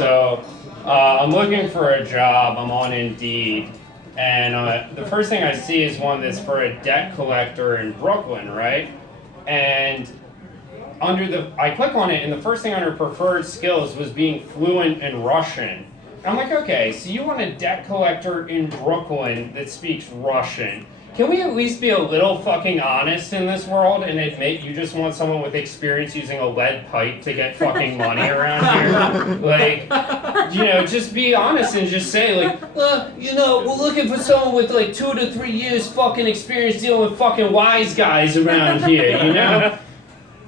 So I'm looking for a job. I'm on Indeed. And the first thing I see is one that's for a debt collector in Brooklyn, right? And I click on it, and the first thing under preferred skills was being fluent in Russian. I'm like, okay, so you want a debt collector in Brooklyn that speaks Russian. Can we at least be a little fucking honest in this world and admit you just want someone with experience using a lead pipe to get fucking money around here? Like, just be honest and just say, like, we're looking for someone with like 2 to 3 years fucking experience dealing with fucking wise guys around here, you know?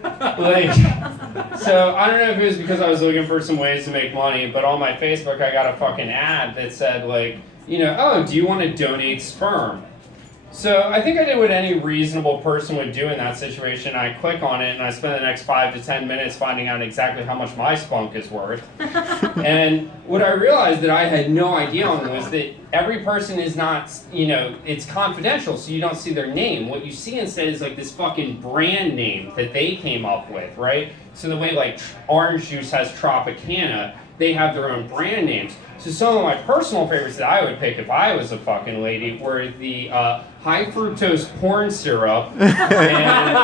Like, so I don't know if it was because I was looking for some ways to make money, but on my Facebook I got a fucking ad that said, like, oh, do you want to donate sperm? So I think I did what any reasonable person would do in that situation. I click on it and I spend the next 5 to 10 minutes finding out exactly how much my spunk is worth. And what I realized that I had no idea on was that every person is not, it's confidential, so you don't see their name. What you see instead is like this fucking brand name that they came up with, right? So the way like orange juice has Tropicana, they have their own brand names. So some of my personal favorites that I would pick if I was a fucking lady were the high fructose corn syrup and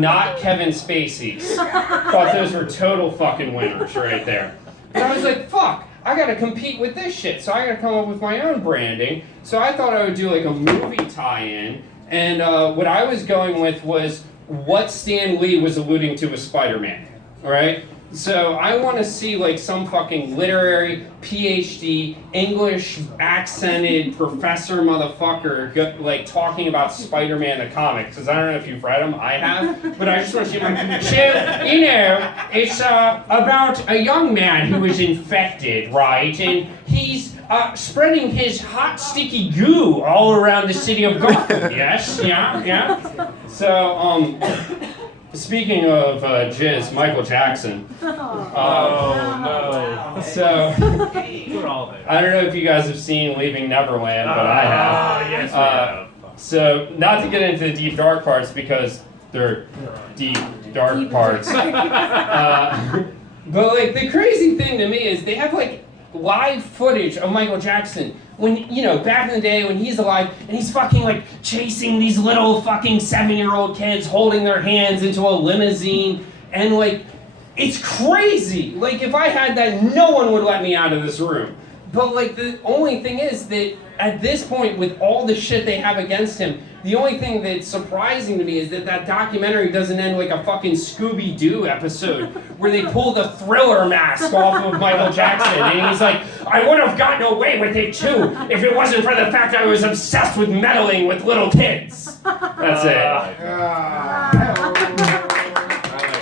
not Kevin Spacey's. Thought those were total fucking winners right there. And I was like, fuck, I gotta compete with this shit, so I gotta come up with my own branding. So I thought I would do like a movie tie-in, and what I was going with was what Stan Lee was alluding to with Spider-Man, all right? So I want to see like some fucking literary PhD English accented professor motherfucker like talking about Spider-Man the comics, because I don't know if you've read them. I have, but I just want to see like, it's about a young man who is infected, right, and he's spreading his hot sticky goo all around the city of Gotham. Yes, yeah. So speaking of jizz, Michael Jackson. Oh no. So, I don't know if you guys have seen Leaving Neverland, but I have. Yes, we have. So, not to get into the deep dark parts because they're deep dark parts. But like the crazy thing to me is they have like live footage of Michael Jackson when, back in the day when he's alive and he's fucking like chasing these little fucking 7-year-old kids holding their hands into a limousine, and like, it's crazy. Like, if I had that, no one would let me out of this room. But like, the only thing is that at this point, with all the shit they have against him, the only thing that's surprising to me is that documentary doesn't end like a fucking Scooby-Doo episode where they pull the Thriller mask off of Michael Jackson and he's like, I would have gotten away with it too if it wasn't for the fact I was obsessed with meddling with little kids. That's it.